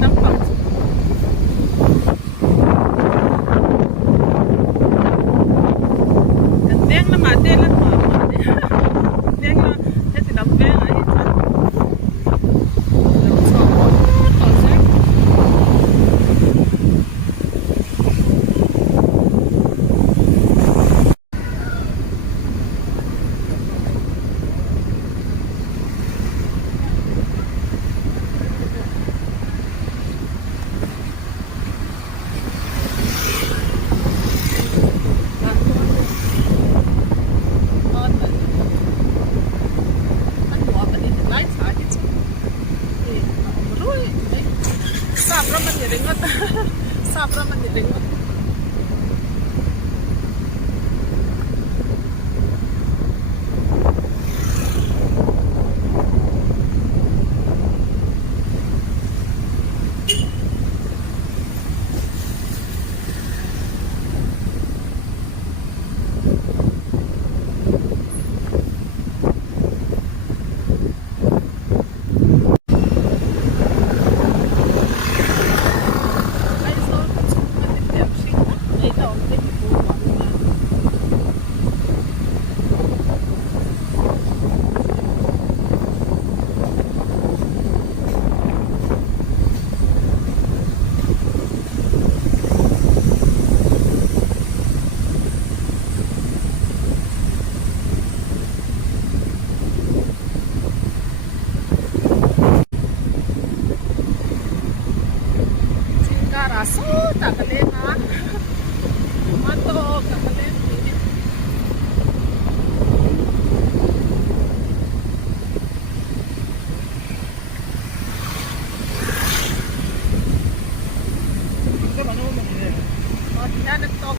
lampang Deng na mate lan ma Deng na heti lampang ai chan so to se Sabra man diringot. Sabra man diringot. Raso tak kalian ah, matok tak kalian ini. Kita mana mau ni? Oh, dia nak tok.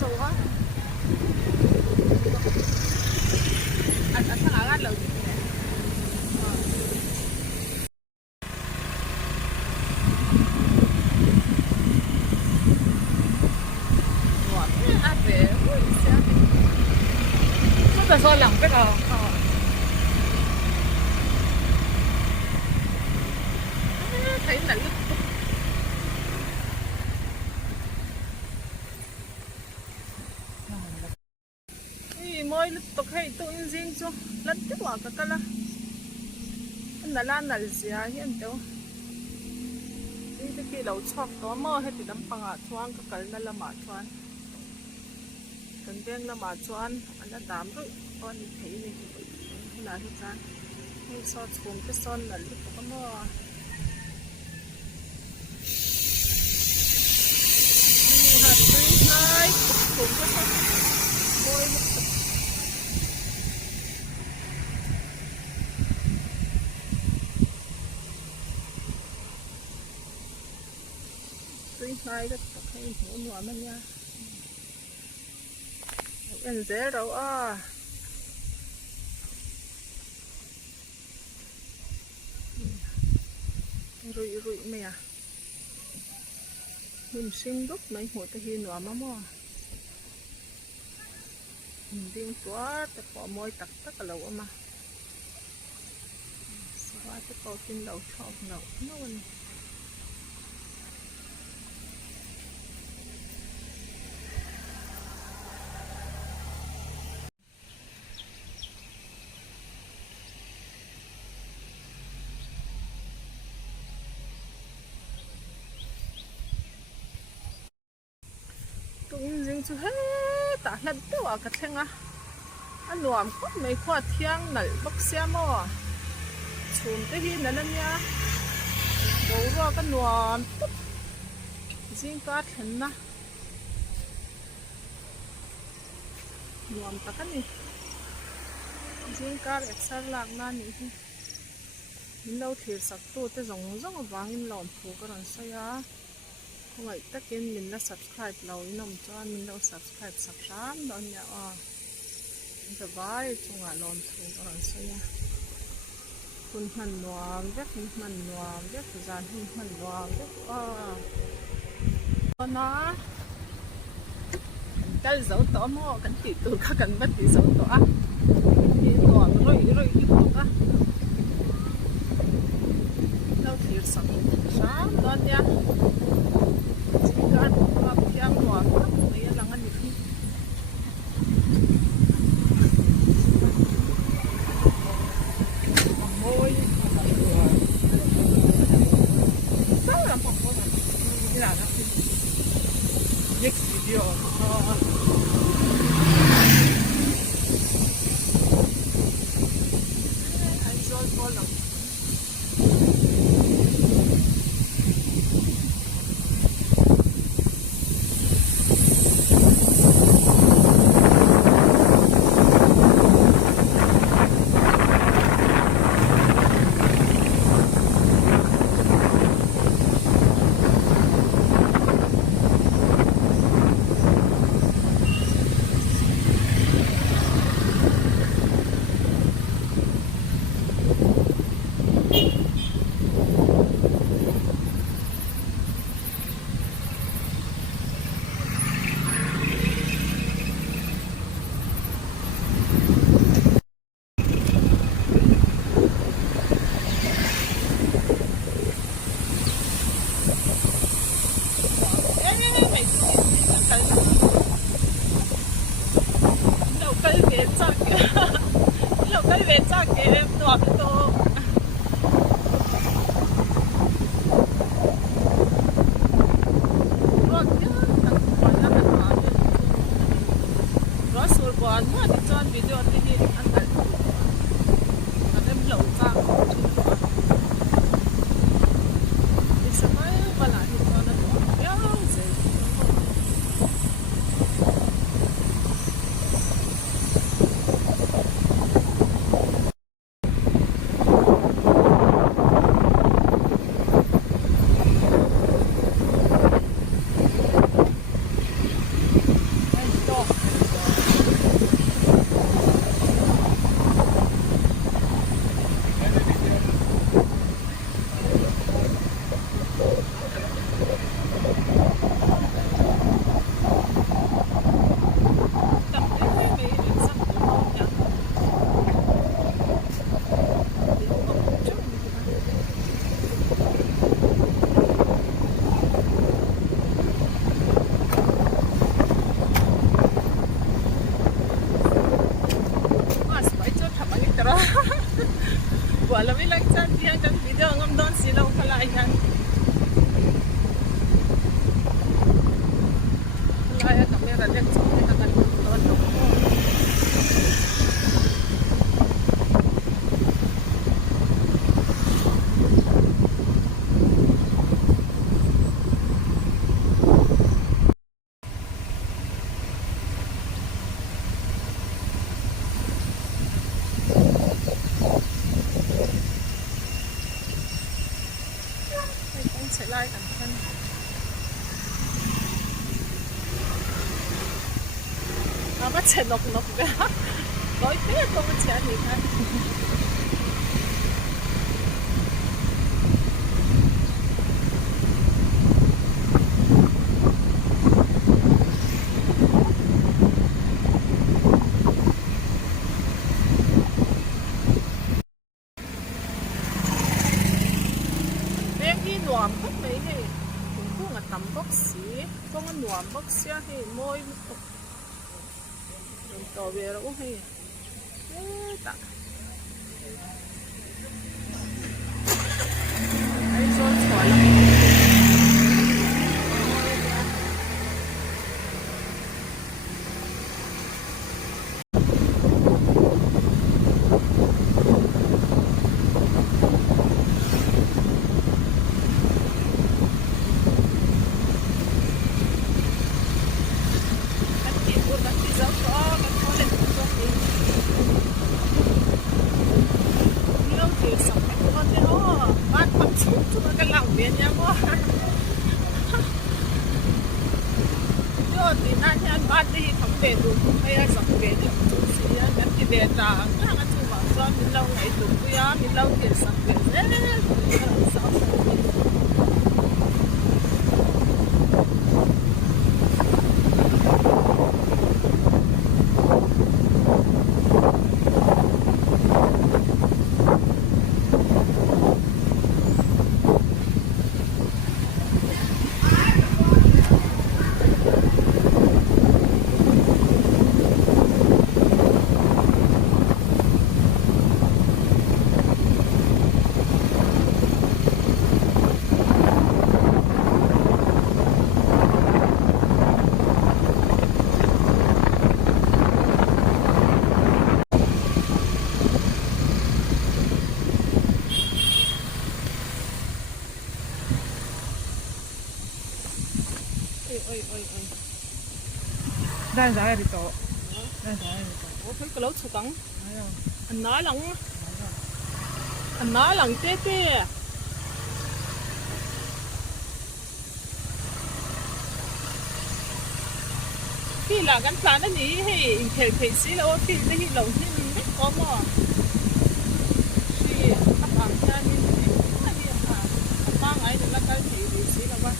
Sâu quá. Anh thằng ăn lâu gì nè. Ngọt ăn về. Nó phải so lòng cái nào. Thấy là lúc môi lúc tục hay tụ in riêng cho lật tiếp vào cả la anh là lan là gì à hiện đâu đi tới khi đầu chọc đó mơ hay thì đâm bằng à choang cái là mà choang cần đen là mà choang anh đã đám rồi con đi thấy này thì là hết ra không so xuống cái son là lúc có mơ hạt tươi này xuống cái son môi Này rất hay muốn nói mình nha. em dễ đâu à rụi rụi mày à mình sinh đúc mấy hồi ta hiền quá mà mình điên quá ta có môi tắc tất cả lẩu mà sau đó ta có tin lẩu chọc lẩu nó mình tụi dính chú hết ta lần đầu à cái thằng à anh nuông quá mấy khoa thiang nãy bác xe mà chùm cái gì nữa nha đâu ra cái nuông dính cá thằng na nuông ta cái này dính cá đẹp sao lạc na này mình đâu thiệt sắc tu tới giống giống vàng in lỏng phủ cái lần say á không phải tất nhiên mình đã subscribe lâu nằm cho mình đâu subscribe subscribe đó nhá cái vai chung à lon thu cái lần say áคุณมันนัวเรียกมันนัวเรียกจานคุณมันนัวเรียกนะcái dấu tỏ mò cái chỉ từ các cần bắt thì dấu tỏ thì tỏ rồi đi tỏ á đâu thì sẵn sáng đó nha chỉ cần làm theo hòa mấy lần ăn được môi sao làm bọc môi này như là nó next video anh rồi có lòng video ini antar ada belum tak di sana bala di sana ya sih Wala lang sa diyan kan video ngam don silaw pala yan. Wala kamera dek so kita kan don do. Sẽ like cẩn thận. Bắt sẽ nọc nọc bé nói thế không có chuyện gì hết em đi nuông bất mấy thì cũng là tầm bốc xí cũng là nuông bốc xí thì môi tàu về rồi cũng hay tak ai zo chua la cái lòng biển nha bố thì nay anh bắt đi thằng về tụi bây giờ sắp về thì tụi xí á cái thì về trả các anh chú bảo cho mình lâu ngày tụi bây giờ mình lâu tiền sắp về đấy sao ôi đây là gì đó đây là gì đó ủa thấy cái lấu sụt cắn anh nói lòng tê tê khi là gắn plan đó nhỉ hay thể xí là khi cái hi lòng thì mình biết có mà khi các bạn cha đi hay là mang ấy là cái thì xí là ba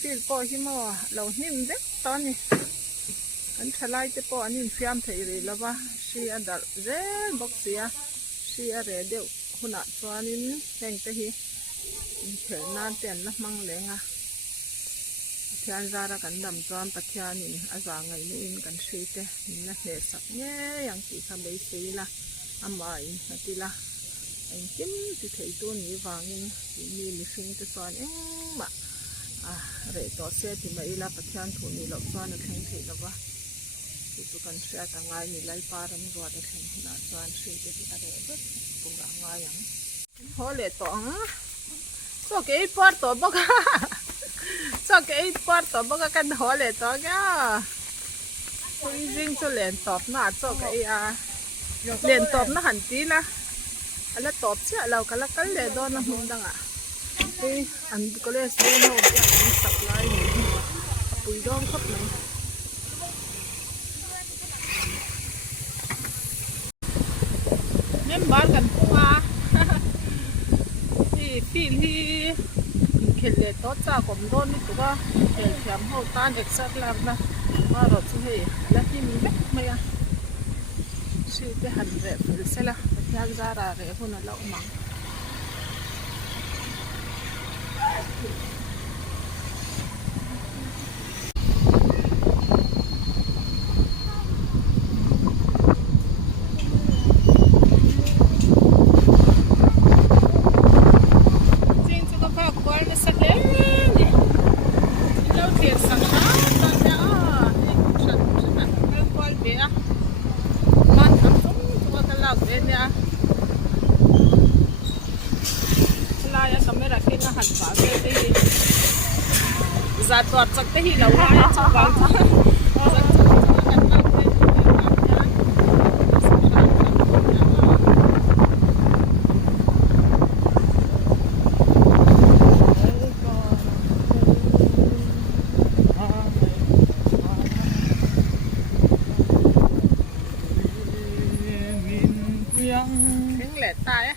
Phil po hi mo lo nim de to ni an thalai te po anin fiam thei re lawa si adal re box ya si a re deu huna chuanin heng te hi thel nan ten la mang lenga thian zara kan dam chuan pathianin aza ngai ni in kan hri te na he sak nge yang ti kha bei sei la amai natila anh kiếm thì thấy tôi nghĩ vàng nhưng mi mi sinh tới xoan mà để tỏ xe thì mấy là bắt chăn thủ ni lộc xoan được thành thị là ba thì tôi cần xe ta ngay ni lấy pa đâm vào được thành là xoan sinh thì ta để rất cũng là ngay nhẫn khó để tỏ á cho cái part tỏ bốc cho cái part tỏ bốc cái khó để tỏ cái tôi riêng cho liền tỏ nè cho cái liền tỏ nó hẳn tí là ala top siya alaw kalakal le do na munda nga thì anh có lẽ sẽ nấu cái anh sắp lại bùi đông khắp này nem bán gần cũng thì khi lệ tốt ra cũng đôn đi tụi để làm hậu tan extra làm ra mà rồi chú hề là khi mình biết mày si te han re phil sela pathian zara re huna lo ma jing chu ka fa kwal na sak le ni lo thier sang na ta ya chat chat ka kwal be a man ka lag bên nha la ya camera kia nó hẳn phá về đây giả toạt chắc cái gì lâu ai cho vắng yang tiếng lẻ tai á